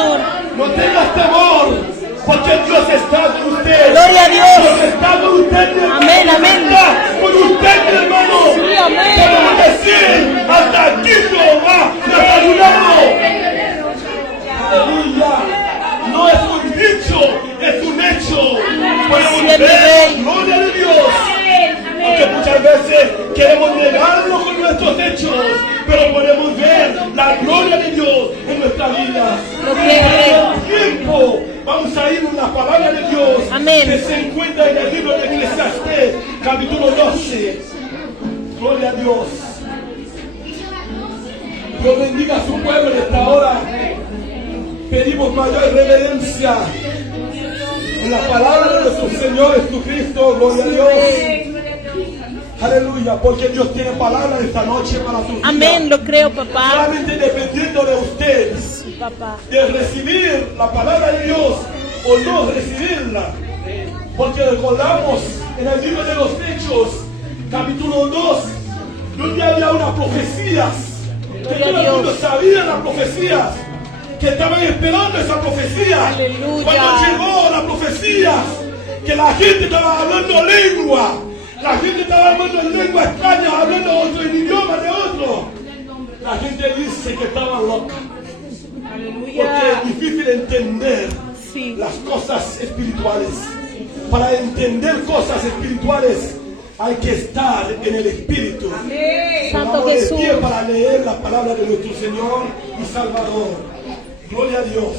Señor. No tengas temor, porque Dios está con usted. Gloria a Dios. Dios está con usted, mi hermano. Amén, amén. Está con usted, mi hermano. Sí, amén. Podemos decir, hasta aquí Jehová me ha ayudado. Aleluya. No es un dicho, es un hecho. Podemos ver la gloria de Dios. Porque muchas veces queremos negarlo con nuestros hechos, pero podemos ver la gloria de Dios en nuestra vida. En este tiempo vamos a ir a la palabra de Dios. Amén. Que se encuentra en el libro de Eclesiastés, capítulo 12. Gloria a Dios. Dios bendiga a su pueblo en esta hora. Pedimos mayor reverencia en la palabra de nuestro Señor Jesucristo. Gloria a Dios. Aleluya, porque Dios tiene palabra esta noche para tu vida. Amén, lo creo, papá. Solamente dependiendo de ustedes, Sí, papá. de recibir la palabra de Dios o no recibirla. Porque recordamos en el libro de los Hechos, capítulo 2, donde había unas profecías, que todo el mundo sabía las profecías, que estaban esperando esa profecía. Aleluya. Cuando llegó la profecía, que la gente estaba hablando lengua, la gente estaba hablando en lengua extraña, hablando otro idioma de otro. La gente dice que estaban locas. Porque es difícil entender las cosas espirituales. Para entender cosas espirituales hay que estar en el Espíritu. Santo Vamos Jesús. de pie para leer la palabra de nuestro Señor y Salvador. Gloria a Dios.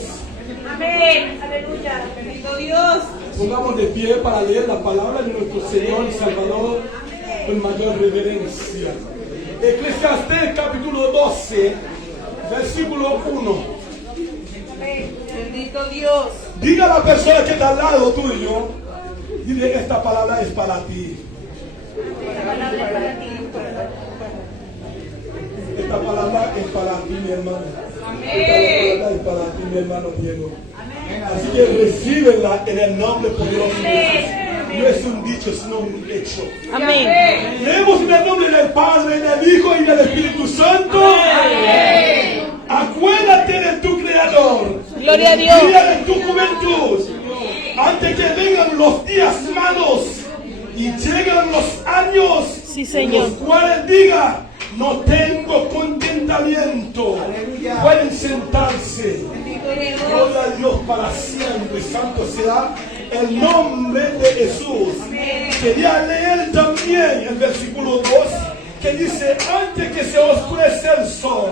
Amén. Aleluya. Bendito Dios. Pongamos de pie para leer la palabra de nuestro Señor y Salvador con mayor reverencia. Eclesiastés capítulo 12, versículo 1. Bendito Dios. Diga a la persona que está al lado tuyo, dile, esta palabra es para ti. Esta palabra es para ti, mi hermano. Esta palabra es para ti, mi hermano Diego. Así que recíbela en el nombre poderoso de Jesús. No es un dicho, sino un hecho. Amén. Leemos en el nombre del Padre, del Hijo y del Espíritu Santo. Acuérdate de tu Creador. Gloria a Dios. Día de tu juventud. Antes que vengan los días malos y llegan los años, Sí, Señor. los cuales diga, no tengo contentamiento. Pueden sentarse. Gloria a Dios para siempre. Santo será el nombre de Jesús. Quería leer también el versículo 2 que dice, antes que se oscurece el sol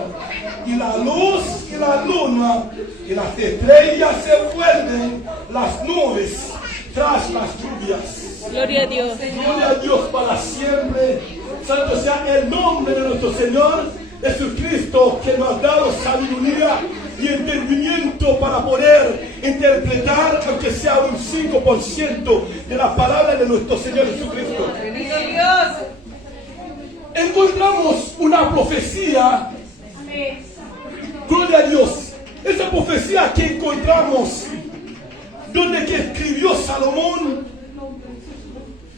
y la luz y la luna y las estrellas se vuelven las nubes tras las lluvias. Gloria a Dios. Gloria a Dios para siempre. Santo sea el nombre de nuestro Señor Jesucristo, que nos ha dado sabiduría y entendimiento para poder interpretar, aunque sea un 5% de la palabra de nuestro Señor Jesucristo. Bendito Dios. Encontramos una profecía. Amén. Gloria a Dios. Esa profecía que encontramos, donde que escribió Salomón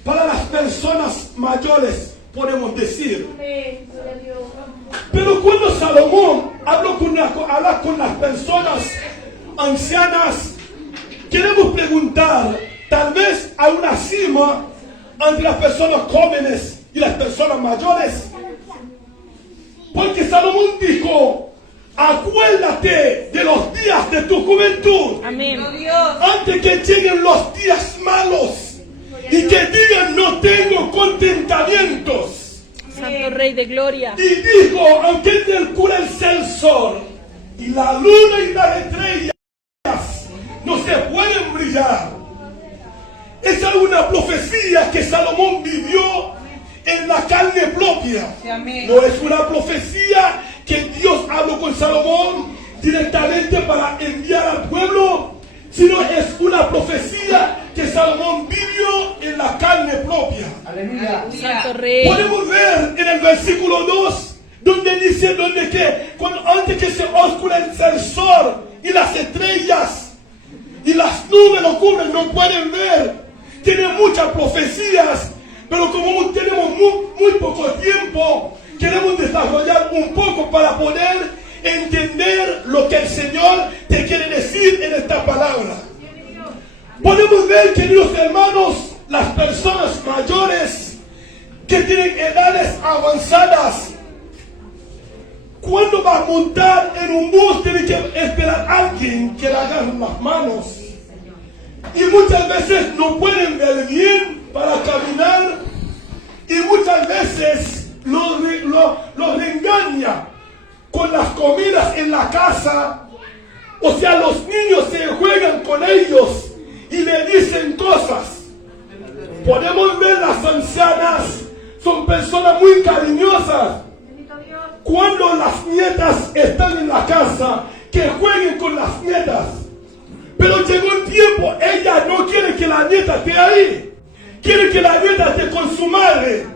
para las personas mayores, podemos decir. Amén. Gloria a Dios. Pero cuando Salomón habló habla con las personas ancianas, queremos preguntar, tal vez hay una cima entre las personas jóvenes y las personas mayores. Porque Salomón dijo, acuérdate de los días de tu juventud. Amén. Bendito Dios. Antes que lleguen los días malos y que digan, no tengo contentamientos. Santo Rey de Gloria. Y dijo, aunque te oscurece el sol y la luna y las estrellas no se pueden brillar. Esa es una profecía que Salomón vivió en la carne propia. Amén. No es una profecía que Dios habló con Salomón directamente para enviar al pueblo, sino es una profecía que Salomón vivió en la carne propia. Aleluya. Santo Rey. Podemos ver en el versículo 2, donde dice, antes que se oscurezca el sol y las estrellas y las nubes lo cubren, no pueden ver. Tiene muchas profecías, pero como tenemos muy poco tiempo, queremos desarrollar un poco para poder entender lo que el Señor te quiere decir queridos hermanos, las personas mayores que tienen edades avanzadas, cuando va a montar en un bus, tiene que esperar a alguien que le haga las manos. Y muchas veces no pueden ver bien para caminar. Y muchas veces los engaña con las comidas en la casa. O sea, los niños se juegan con ellos y le dicen cosas. Podemos ver las ancianas, son personas muy cariñosas. Cuando las nietas están en la casa, que jueguen con las nietas. Pero llegó un tiempo, ella no quiere que la nieta esté ahí. Quiere que la nieta esté con su madre.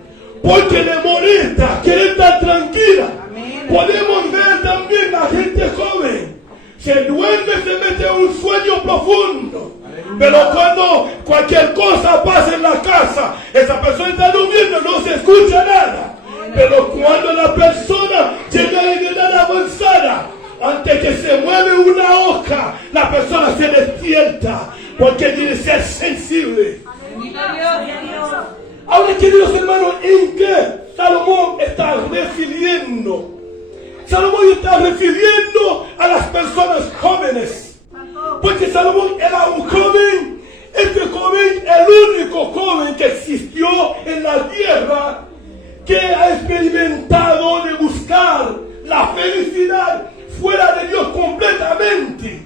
Porque le molesta, quiere estar tranquila. Amén. Podemos ver también la gente joven. Se duerme, se mete en un sueño profundo. Pero cuando cualquier cosa pasa en la casa, esa persona está durmiendo, no se escucha nada. Pero cuando la persona llega en edad avanzada, antes que se mueve una hoja, la persona se despierta, porque tiene que ser sensible. Ahora, queridos hermanos, ¿en qué Salomón está refiriendo? Salomón está refiriendo a las personas jóvenes. Porque Salomón era un joven, este joven, el único joven que existió en la tierra, que ha experimentado de buscar la felicidad fuera de Dios completamente.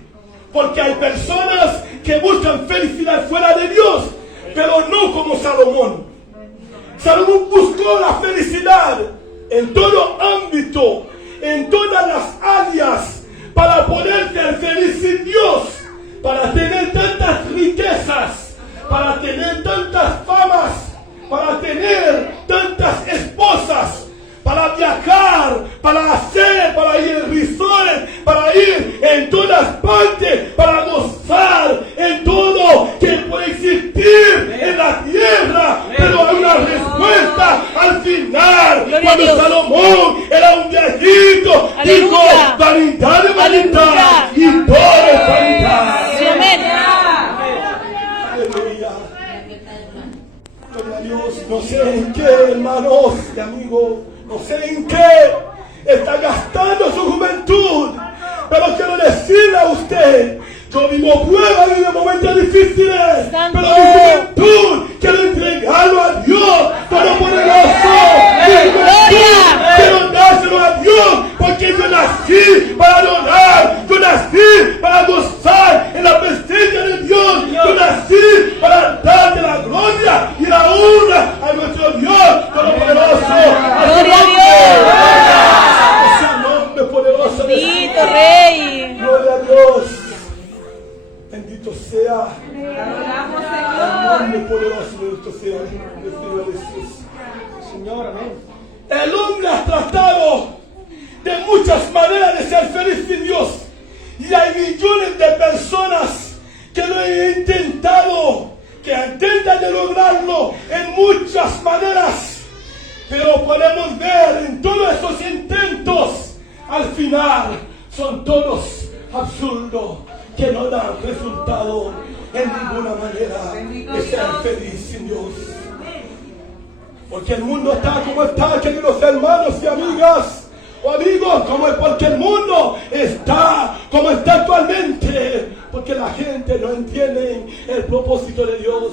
Porque hay personas que buscan felicidad fuera de Dios, pero no como Salomón. Salomón buscó la felicidad en todo ámbito, en todas las áreas, para poder ser feliz en Dios, para tener tantas riquezas, para tener tantas famas, para tener tantas esposas, para viajar, para ir en resorts, para ir en todas partes, para gozar en todo que puede existir en la tierra. Pero hay una respuesta al final. Cuando Salomón era un viejito, dijo: vanidad de vanidad y todo es vanidad. Aleluya. Gloria a Dios. No sé en qué, hermanos y amigos, no sé en qué está gastando su juventud, pero quiero decirle a usted: yo vivo pruebas y de momentos difíciles, pero mi juventud quiero entregarlo a Dios Todopoderoso. Mi juventud quiero dárselo a Dios, porque yo nací para adorar, yo nací para gozar en la presencia de Dios, yo nací para darle la gloria y la honra a nuestro Dios Todopoderoso. Gloria a Dios. Ese nombre poderoso de Bendito Rey. Gloria a Dios. Bendito sea el nombre poderoso de nuestro Señor Jesús. Señor, amén. El hombre ha tratado de muchas maneras de ser feliz en Dios. Y hay millones de personas que lo han intentado, que intentan de lograrlo en muchas maneras. Pero podemos ver en todos esos intentos, al final son todos absurdos, que no dan resultado en ninguna manera de ser feliz en Dios. Porque el mundo está como está, queridos hermanos y amigas, o amigos, como es porque el mundo está como está actualmente, porque la gente no entiende el propósito de Dios.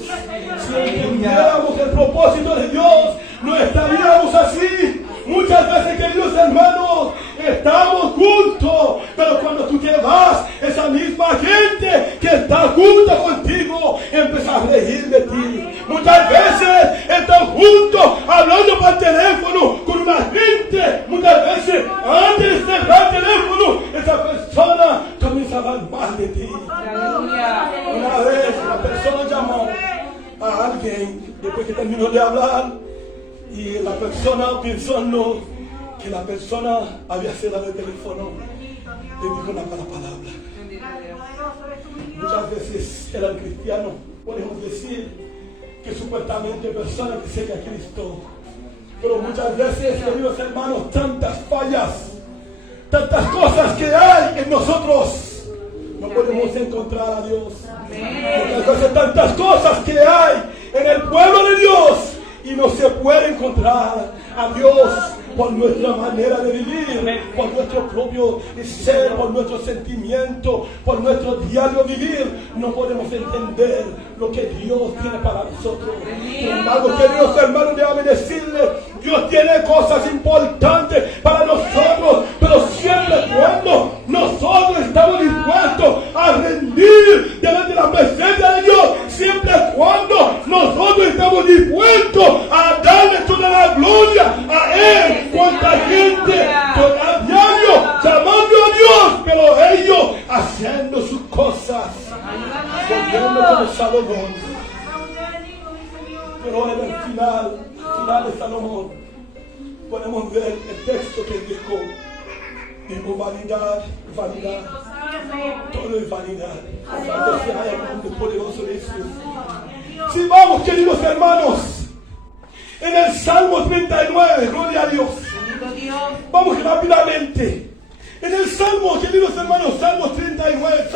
Si entendiéramos el propósito de Dios, no estaríamos así. Muchas veces, queridos hermanos, estamos juntos, pero cuando tú te vas, esa misma gente que está junto contigo empieza a reír de ti. Muchas veces están juntos hablando por teléfono con una gente. Muchas veces, antes de cerrar el teléfono, esa persona comienza a hablar mal de ti. Una vez la persona llamó a alguien después que terminó de hablar, y la persona, pensando que la persona había cerrado el teléfono, le dijo una mala palabra. Muchas veces eran cristianos, podemos decir que supuestamente personas que siguen a Cristo, pero muchas veces, queridos hermanos, tantas fallas, tantas cosas que hay en nosotros, no podemos encontrar a Dios. Porque hay tantas cosas que hay en el pueblo de Dios y no se puede encontrar a Dios por nuestra manera de vivir, por nuestro propio ser, por nuestro sentimiento, por nuestro diario vivir. No podemos entender lo que Dios tiene para nosotros. Sin embargo, queridos hermanos, déjame decirles, Dios tiene cosas importantes para nosotros, pero siempre y cuando nosotros estamos dispuestos a rendir delante de la presencia de Dios, siempre y cuando nosotros estamos dispuestos a darle toda la gloria a Él. Cuánta gente a diario llamando a Dios, pero ellos haciendo sus cosas, volviendo como Salomón. Pero en el final de Salomón, podemos ver el texto que dijo vanidad, todo es vanidad. Santo sea el nombre poderoso de Jesús. Si vamos, queridos hermanos, en el Salmo 39, gloria a Dios. Vamos rápidamente. En el Salmo, queridos hermanos, Salmo 39,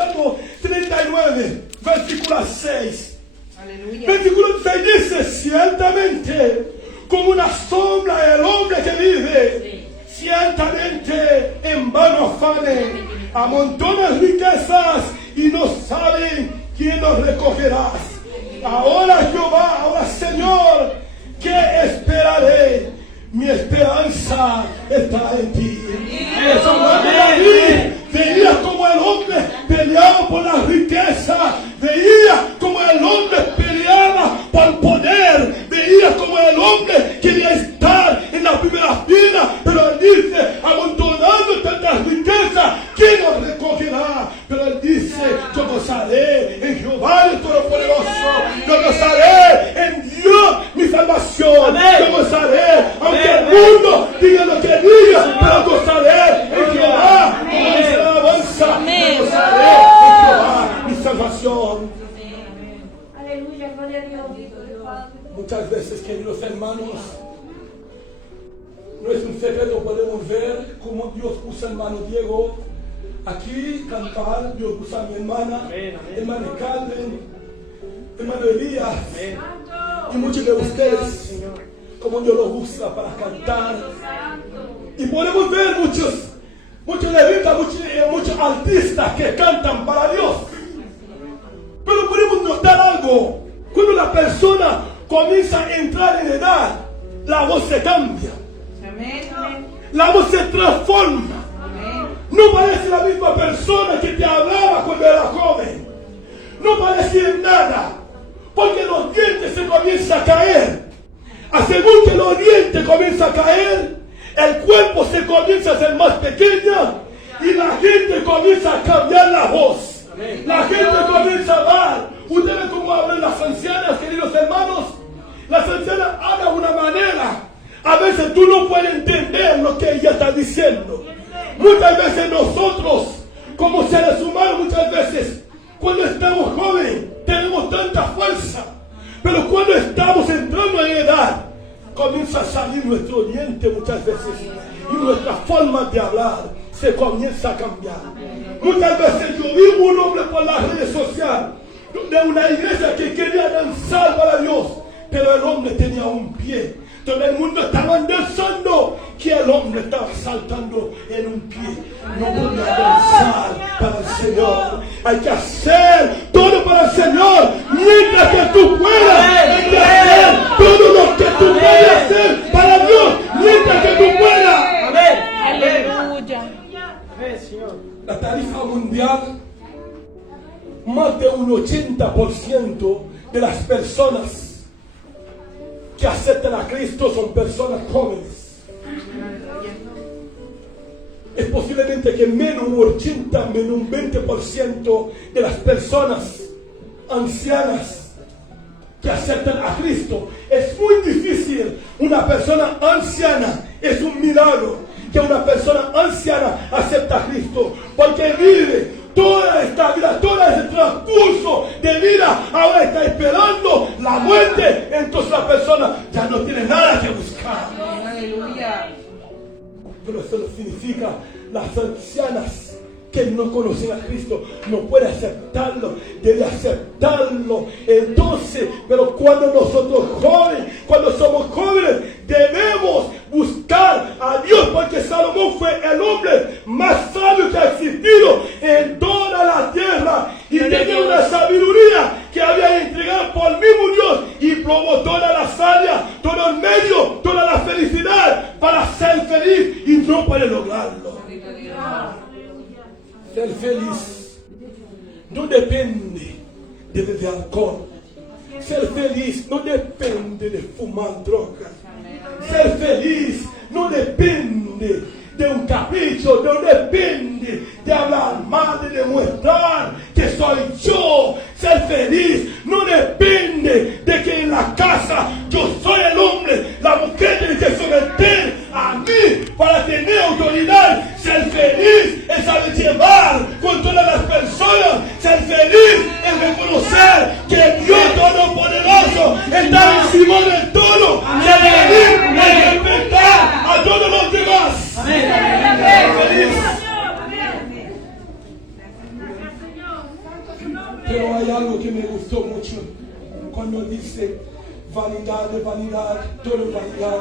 versículo 6. Aleluya. Versículo 6 dice, ciertamente, como una sombra el hombre que vive, ciertamente en vano afanes, amontonas riquezas y no saben quién los recogerás. Ahora Jehová, ahora Señor, ¿qué esperaré? Mi esperanza está en ti. Eso veía como el hombre peleaba por la riqueza, veía como el hombre peleaba por poder, veía como el hombre quería estar en la primera fila, pero él dice, amontonando tantas riquezas, ¿quién nos recogerá? Pero él dice, yo gozaré en Jehová el Todopoderoso, yo gozaré en Dios mi salvación, yo gozaré, aunque el mundo diga lo que diga, pero gozaré en Jehová, mi alabanza, yo gozaré en Jehová mi salvación. Aleluya, gloria a Dios. Muchas veces, queridos hermanos, no es un secreto, podemos ver cómo Dios usa al hermano Diego aquí cantar, Dios usa a mi hermana, hermana Carmen, hermano Elías, y muchos de ustedes, como Dios los usa para cantar. Y podemos ver muchos levitas, muchos artistas que cantan para Dios. Pero podemos notar algo, cuando la persona comienza a entrar en edad, la voz se cambia. La voz se transforma. No parece la misma persona que te hablaba cuando era joven. No parece nada, porque los dientes se comienzan a caer. Según que los dientes comienzan a caer, el cuerpo se comienza a hacer más pequeño y la gente comienza a cambiar la voz. La gente comienza a hablar. Ustedes como hablan las ancianas, queridos hermanos. Las ancianas hablan de una manera. A veces tú no puedes entender lo que ella está diciendo. Muchas veces nosotros, como seres humanos, muchas veces, cuando estamos jóvenes, tenemos tanta fuerza. Pero cuando estamos entrando en edad, comienza a salir nuestro diente muchas veces. Y nuestra forma de hablar se comienza a cambiar. Muchas veces yo vi un hombre por las redes sociales de una iglesia que quería danzar para Dios, pero el hombre tenía un pie. Todo el mundo estaba danzando, que el hombre estaba saltando en un pie. No podía danzar para el Señor. Hay que hacer todo para el Señor mientras que tú puedas. Hay que hacer todo lo que tú puedes hacer para Dios mientras que tú puedas. Aleluya. La tarifa mundial, más de un 80% de las personas que aceptan a Cristo son personas jóvenes. Es posiblemente que menos un 80, menos un 20% de las personas ancianas que aceptan a Cristo. Es muy difícil. Una persona anciana, es un milagro que una persona anciana acepta a Cristo, porque vive toda esta vida, todo ese transcurso de vida, ahora está esperando la muerte. Entonces la persona ya no tiene nada que buscar. Aleluya. Pero eso no significa las ancianas que no conocen a Cristo no puede aceptarlo, debe aceptarlo. Entonces, pero cuando nosotros jóvenes, cuando somos jóvenes, debemos buscar a Dios, porque Salomón fue el hombre más sabio que ha existido en toda la tierra y tenía una sabiduría que había entregado por el mismo Dios y probó toda la savia, todo el medio, toda la felicidad para ser feliz y no puede lograrlo. Ser feliz no depende de beber alcohol. Ser feliz no depende de fumar drogas. Ser feliz no depende de un capricho, no depende de hablar mal, de demostrar que soy yo. Ser feliz no depende de que en la casa yo soy el hombre, la mujer tiene que someter a mí para tener autoridad. Ser feliz es saber llevar con todas las personas. Ser feliz es reconocer que Dios Todopoderoso está encima de todo. Ser feliz es respetar a todos los demás. Ser feliz. Pero hay algo que me gustó mucho cuando dice vanidad de vanidad, todo es vanidad.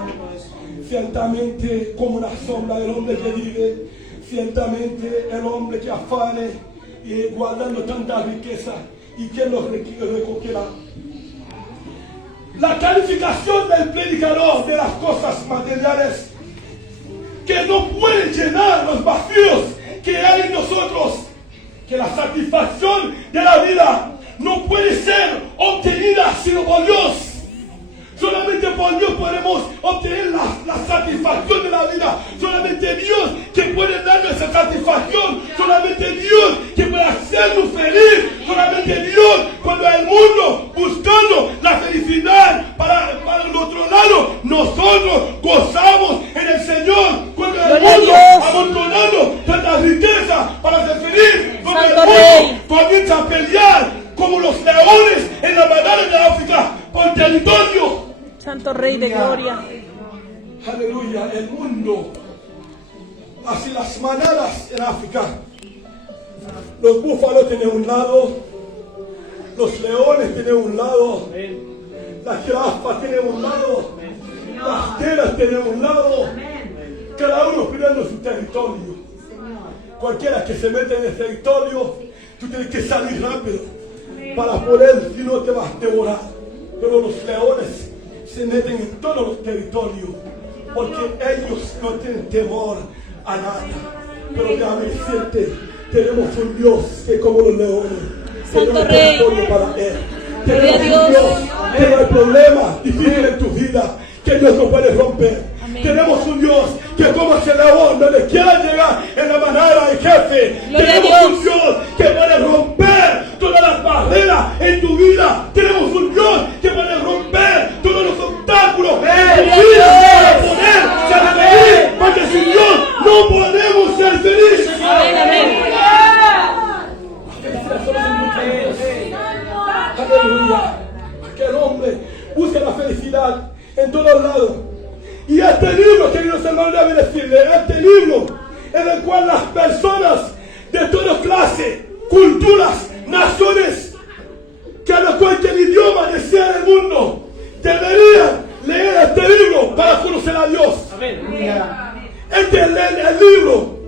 Ciertamente como una sombra del hombre que vive, ciertamente el hombre que afane y guardando tanta riqueza y que lo recogerá. La calificación del predicador de las cosas materiales que no puede llenar los vacíos que hay en nosotros, que la satisfacción de la vida no puede ser obtenida sino por Dios. Solamente por Dios podemos obtener la satisfacción de la vida. Solamente Dios que puede darnos esa satisfacción. Solamente Dios que puede hacernos feliz. Solamente Dios, cuando el mundo buscando la felicidad para el otro lado, nosotros gozamos en el Señor. Cuando el mundo abandonando tanta riqueza para ser feliz, cuando el mundo comienza a pelear como los leones en la manada de África por territorio. Santo Rey de Gloria. Aleluya, el mundo, así las manadas en África. Los búfalos tienen un lado, los leones tienen un lado, las jirafas tienen un lado, las teras tienen un lado, cada uno cuidando su territorio. Cualquiera que se mete en el territorio, tú tienes que salir rápido para poder, si no te vas a devorar. Pero los leones se meten en todos los territorios porque ellos no tienen temor a nada. Pero déjame decirte, tenemos un Dios que como los leones Santo Rey, para él. Tenemos un Dios que no hay problema difícil en tu vida que Dios no puede romper. Amén. Tenemos un Dios que como ese león donde quiera llegar en la manada del jefe. Tenemos un Dios que puede romper todas las barreras en tu vida. Tenemos un Dios que puede romper todos los obstáculos en tu vida para poder ser feliz. Porque sin Dios no podemos ser felices. Amén, amén. Aleluya. Aquel hombre busca la felicidad en todos lados. Y este libro, queridos hermanos, debe decirle, este libro en el cual las personas de toda clase, culturas, naciones, que hablan cualquier idioma de sea del mundo, deberían leer este libro para conocer a Dios. Amén. Este es el libro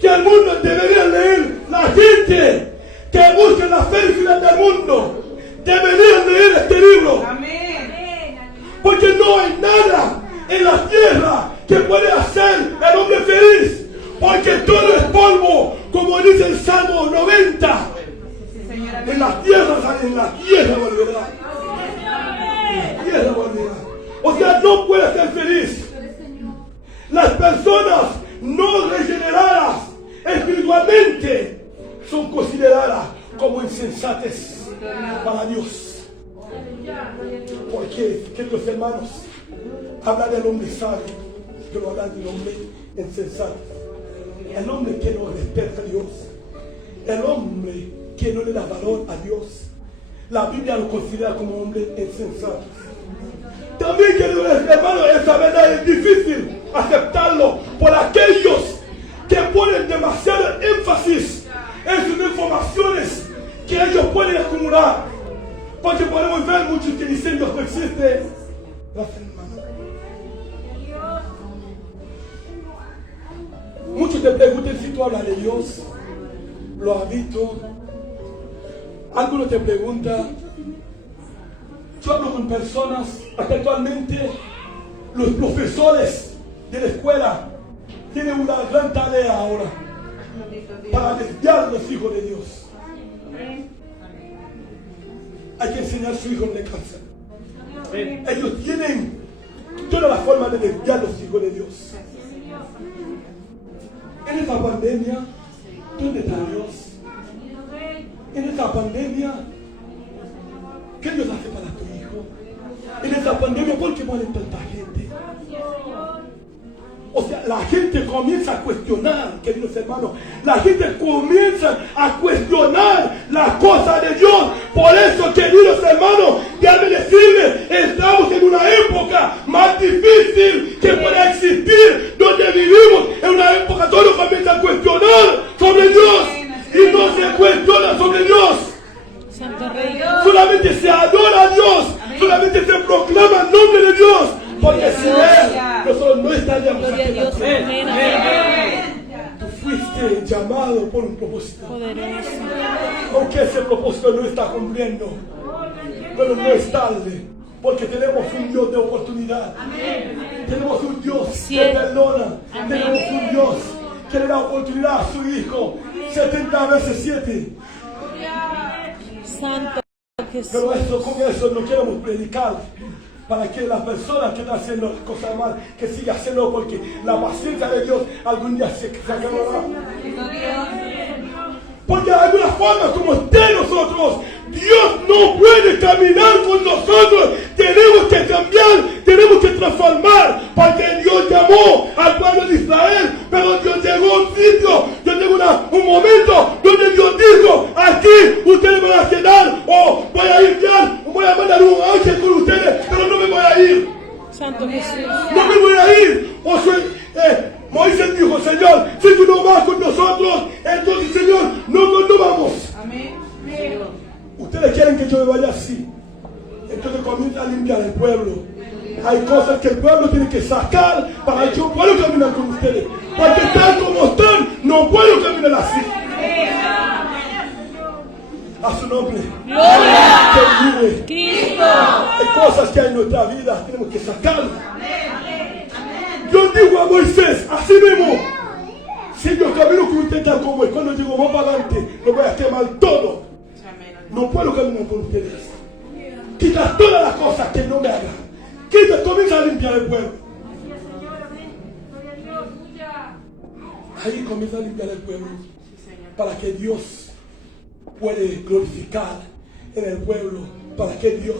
que el mundo debería leer. La gente que busca la felicidad del mundo deberían leer este libro. Amén. Porque no hay nada en la tierra que puede hacer el hombre feliz, porque todo es polvo, como dice el Salmo 90. En la tierra volverá. En la tierra volverá. O sea, no puede ser feliz. Las personas no regeneradas espiritualmente son consideradas como insensatas para Dios. Porque, queridos hermanos, habla del hombre sabio, pero habla del hombre insensato. El hombre que no respeta a Dios, el hombre que no le da valor a Dios, la Biblia lo considera como hombre insensato. También, queridos hermanos, esta verdad es difícil aceptarlo por aquellos que ponen demasiado énfasis en sus informaciones que ellos pueden acumular. Porque podemos ver muchos que dicen Dios no existe. Muchos te preguntan si tú hablas de Dios. ¿Lo has visto? Algunos te preguntan. Yo hablo con personas, hasta actualmente los profesores de la escuela tienen una gran tarea ahora para desviar a los hijos de Dios. Hay que enseñar a su hijo en la casa. Ellos tienen todas las formas de desviar a los hijos de Dios. En esta pandemia, ¿dónde está Dios? En esta pandemia, ¿qué Dios hace para tu hijo? En esta pandemia, ¿por qué muere tanta gente? O sea, la gente comienza a cuestionar, queridos hermanos. La gente comienza a cuestionar las cosas de Dios. Por eso, queridos hermanos, déjame decirles, estamos en una época más difícil que pueda existir, donde vivimos en una época todos comienzan a cuestionar sobre Dios y no se cuestiona sobre Dios. Santo Rey. Solamente se adora a Dios, solamente se proclama el nombre de Dios. Porque sin Él, nosotros no estaríamos Gloria a aquí. Dios. Amén, amén. Tú fuiste llamado por un propósito. Poderoso. Aunque ese propósito no está cumpliendo, pero no es tarde. Porque tenemos un Dios de oportunidad. Tenemos un Dios que perdona. Tenemos un Dios que le da oportunidad a su Hijo 70 veces 7. Santo Jesús. Pero eso, con eso no queremos predicar para que las personas que están haciendo las cosas mal, que sigan haciendo, porque la paciencia de Dios algún día se acabará. Porque de alguna forma, como de nosotros, Dios no puede caminar con nosotros. Tenemos que cambiar, tenemos que transformar, porque Dios llamó al pueblo de Israel, pero Dios llegó a un sitio, Dios llegó a un momento donde Dios dijo: aquí ustedes van a quedar, o voy a ir ya, voy a mandar un ángel con ustedes, pero no me voy a ir. Santo Jesús. No me voy a ir. Moisés dijo: Señor, si tú no vas con nosotros, entonces, Señor, no vamos. Amén. Ustedes quieren que yo me vaya así. Entonces comienza a limpiar el pueblo. Hay cosas que el pueblo tiene que sacar para que yo pueda caminar con ustedes. Porque tal como están, no puedo caminar así. A su nombre. Gloria. Cristo. Hay cosas que hay en nuestra vida, tenemos que sacarlas. Yo digo a Moisés, así mismo: si yo camino con usted tal como es, cuando llego más para adelante, lo voy a quemar todo. No puedo caminar con ustedes. Quita todas las cosas que no me hagan. Quita, comienza a limpiar el pueblo. Ahí comienza a limpiar el pueblo, para que Dios puede glorificar en el pueblo, para que Dios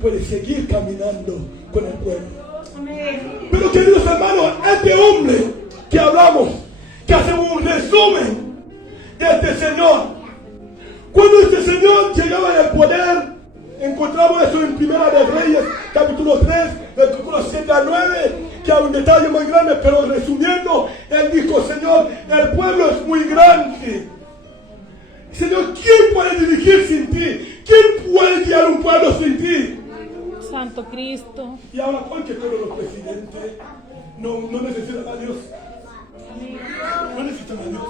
puede seguir caminando con el pueblo. Pero queridos hermanos, este hombre que hablamos, que hacemos un resumen de este Señor, cuando este Señor llegaba al poder, encontramos eso en Primera de Reyes, capítulo 3, versículos 7 a 9, que hay un detalle muy grande, pero resumiendo, él dijo: Señor, el pueblo es muy grande. Señor, ¿quién puede dirigir sin ti? ¿Quién puede guiar un pueblo sin ti? Santo Cristo. Y ahora, ¿por qué todos los presidentes no necesitan a Dios? No necesitan a Dios.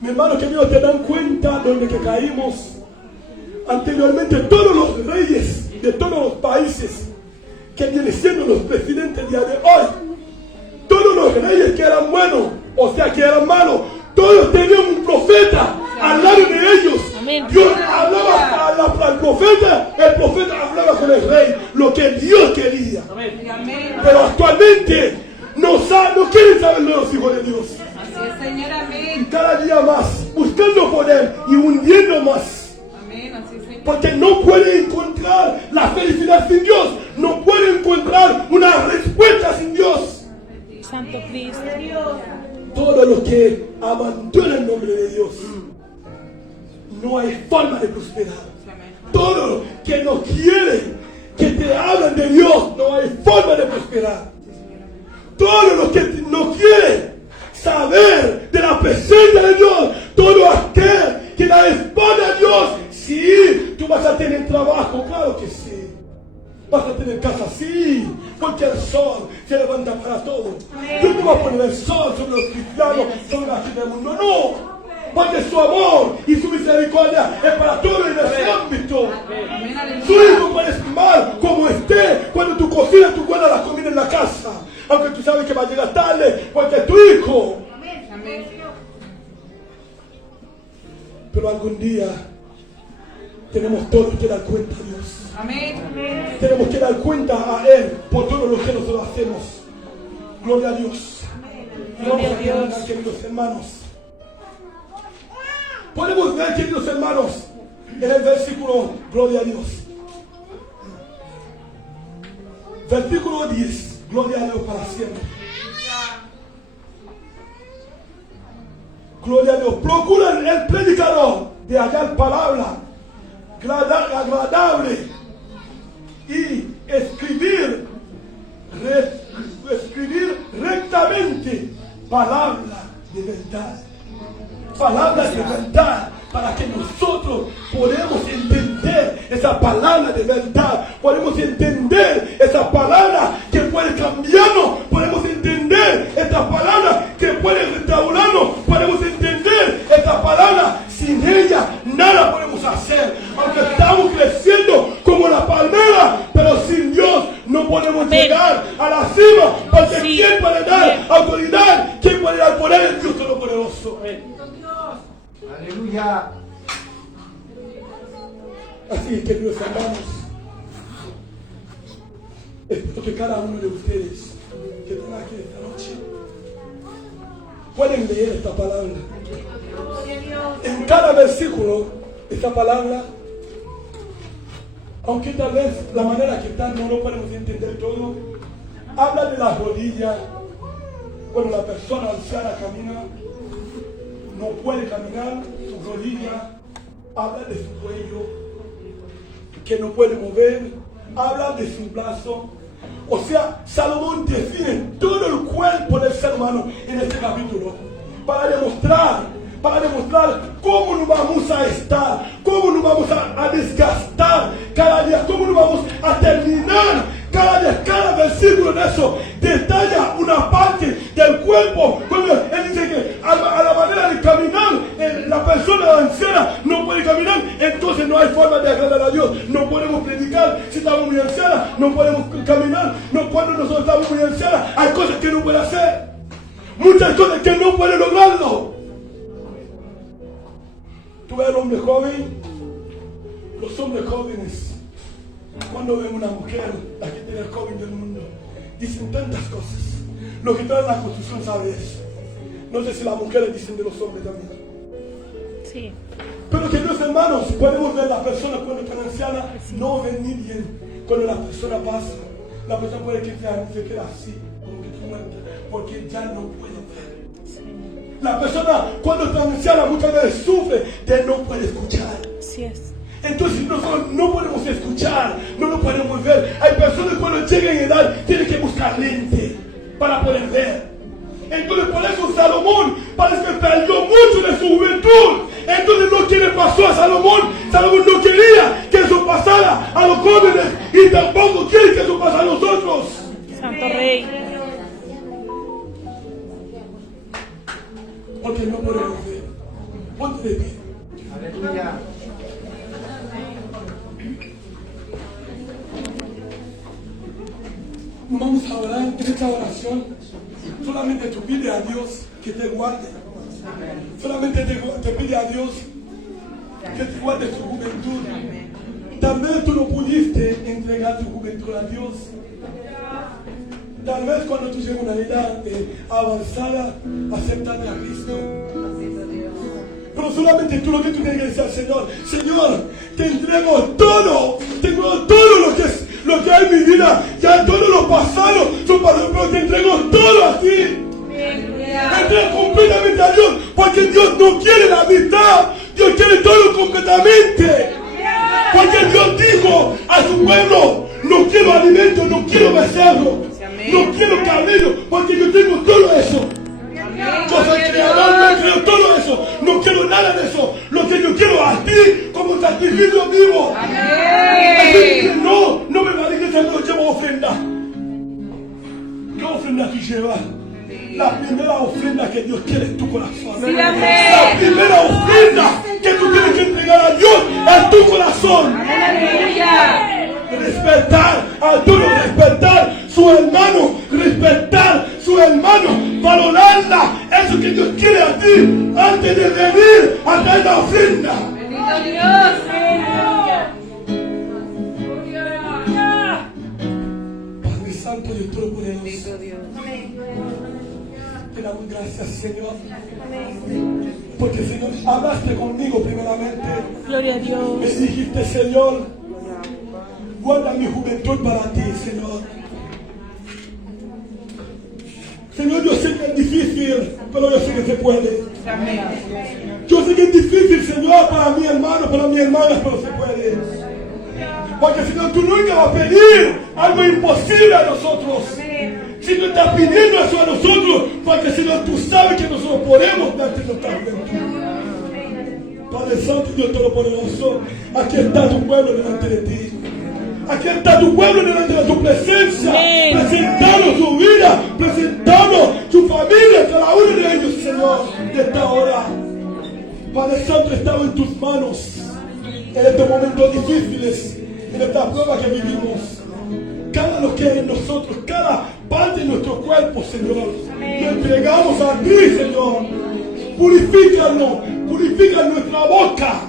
Mi hermano querido, ¿te dan cuenta donde que caímos? Anteriormente, todos los reyes de todos los países que vienen siendo los presidentes día de hoy, todos los reyes que eran buenos, o sea que eran malos, todos tenían un profeta al lado de ellos. Amén. Dios hablaba al profeta, el profeta hablaba con el rey lo que Dios quería. Amén. Pero actualmente no quieren saber de los hijos de Dios. Así es, Señor. Y Amén. cada día más, buscando poder y hundiendo más. Amén. Así es, Señor. Porque no pueden encontrar la felicidad sin Dios. No pueden encontrar una respuesta sin Dios. Santo Cristo. Todos los que abandonan el nombre de Dios, no hay forma de prosperar. Todos los que no quieren que te hablen de Dios, no hay forma de prosperar. Todos los que no quieren saber de la presencia de Dios. Todo aquel que le responde a Dios, sí, tú vas a tener trabajo, claro que sí. Vas a tener casa, sí, porque el sol se levanta para todos. Dios no va a poner el sol sobre los cristianos, sobre la gente del mundo, no. Porque su amor y su misericordia es para todos en ese ámbito. Su hijo puede mal como esté. Cuando tú cocinas, tú guardas la comida en la casa. Aunque tú sabes que va a llegar tarde, porque es tu hijo. Pero algún día tenemos todos que dar cuenta a Dios. Amén. Tenemos que dar cuenta a Él por todo lo que nosotros hacemos. Gloria a Dios. Gloria a Dios. Queridos hermanos. Podemos ver, queridos hermanos, en el versículo, gloria a Dios. Versículo 10, gloria a Dios para siempre. Gloria a Dios. Procura el predicador de hallar palabra agradable y escribir rectamente palabra de verdad. Palabras de verdad, para que nosotros podamos entender esa palabra de verdad, podemos entender esa palabra que puede cambiarnos, podemos entender esta palabra que puede restaurarnos, podemos entender esta palabra, sin ella nada podemos hacer, aunque estamos creciendo como la palmera, pero sin Dios no podemos llegar a la cima, porque Sí. ¿quién puede dar autoridad? ¿Quién puede dar poder? El Dios Todopoderoso. Aleluya. Así, queridos hermanos, espero que cada uno de ustedes que están aquí esta noche pueden leer esta palabra. En cada versículo, esta palabra, aunque tal vez la manera que está no lo podemos entender todo, habla de las rodillas. Cuando la persona anciana camina, no puede caminar, su rodilla, habla de su cuello, que no puede mover, habla de su brazo. O sea, Salomón define todo el cuerpo del ser humano en este capítulo para demostrar cómo nos vamos a estar, cómo nos vamos a desgastar cada día, cómo nos vamos a terminar cada día. Cada versículo de eso detalla una parte del cuerpo. Cuando él dice que a la manera de caminar, la persona anciana no puede caminar, entonces no hay forma de agradar a Dios. No podemos predicar si estamos muy ancianas, no podemos caminar, cuando nosotros estamos muy ancianas, hay cosas que no puede hacer, muchas cosas que no puede lograrlo. Tú ves al hombre joven, los hombres jóvenes, cuando ven una mujer, la gente más joven del mundo, dicen tantas cosas. Lo que trae la Constitución sabe eso. No sé si las mujeres dicen de los hombres también. Sí. Pero queridos hermanos, podemos ver las personas cuando están ancianas no ven ni bien. Cuando la persona pasa, la persona puede que se quede así, como que está muerta, porque ya no puede ver. La persona cuando está anciana muchas veces sufre de no poder escuchar. Así es. Entonces nosotros no podemos escuchar, no lo podemos ver. Hay personas que cuando llegan en edad tienen que buscar lente para poder ver. Entonces por eso Salomón parece que perdió mucho de su juventud. Entonces lo que le pasó a Salomón, Salomón no quería que eso pasara a los jóvenes y tampoco quiere que eso pase a nosotros. Santo Rey. Porque no podemos ver. Ponte de pie. Aleluya. Vamos a orar en esta oración. Solamente tú pide a Dios que te guarde. Solamente te pide a Dios que te guarde tu juventud. Tal vez tú no pudiste entregar tu juventud a Dios. Tal vez cuando tú llegas a una edad avanzada, aceptaste a Cristo. Pero solamente tú lo que tú tienes que decir al Señor: Señor, te entrego todo lo que hay en mi vida, ya todo lo pasado, pero te entrego todo a ti. Me entrego completamente a Dios, porque Dios no quiere la mitad, Dios quiere todo completamente. Porque Dios dijo a su pueblo: no quiero alimento, no quiero becerro, no quiero cabello, porque yo tengo todo eso. Yo soy creador, yo creo todo eso. No quiero nada de eso. Lo que yo quiero a ti como un sacrificio vivo. Así que no me va a decir que no llevo ofrenda. ¿Qué ofrenda tú llevas? La primera ofrenda que Dios quiere es tu corazón. Sí, amén. La primera ofrenda que tú tienes que entregar a Dios es tu corazón. Aleluya. Respetar a Dios, respetar su hermano, valorarla. Eso que Dios quiere a ti antes de venir a dar la ofrenda. Bendito Dios. Padre Santo y Todopoderoso, Bendito Dios. te damos gracias, Señor. Porque, Señor, hablaste conmigo primeramente. Gloria a Me Dios. dijiste, Señor, guarda mi juventud para ti, Señor. Señor, yo sé que es difícil, pero yo sé que se puede. Amén. Yo sé que es difícil, Señor, para mi hermano, para mi hermana, pero se puede. Porque, Señor, tú nunca vas a pedir algo imposible a nosotros. Si no estás pidiendo eso a nosotros, porque, Señor, tú sabes que nosotros podemos darte nuestra juventud. Padre Santo y Dios Todopoderoso, aquí está tu pueblo delante de ti. Aquí está tu pueblo delante de tu presencia. Amén. Presentando su vida, presentando su familia, cada uno de ellos, Señor, de esta hora. Padre Santo, estamos en tus manos en estos momentos difíciles, en esta prueba que vivimos. Cada lo que hay en nosotros, cada parte de nuestro cuerpo, Señor, lo entregamos a ti, Señor. Purifícanos, purifica nuestra boca.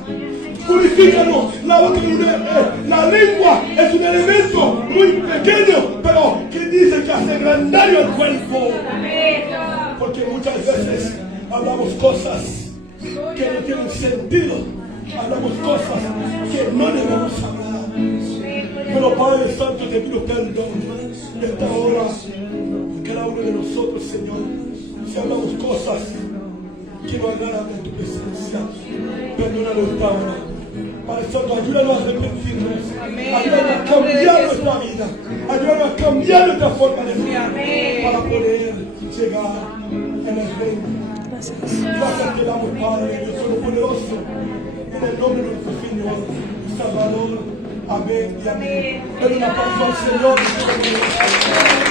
Purifícanos. La lengua es un elemento muy pequeño, pero que dice que hace grandario el cuerpo. Porque muchas veces hablamos cosas que no tienen sentido. Hablamos cosas que no debemos hablar. Pero Padre Santo, te pido perdón de esta hora. Cada uno de nosotros, Señor, si hablamos cosas que no agradan en tu presencia, perdónanos esta hora. Padre Santo, ayúdanos a arrepentirnos. Ayúdanos a cambiar nuestra vida. Ayúdanos a cambiar nuestra forma de vida para poder llegar en el reino. Gracias te damos, Padre, Dios Todopoderoso, en el nombre de nuestro Señor y Salvador. Amén y amén. Den un aplauso al Señor.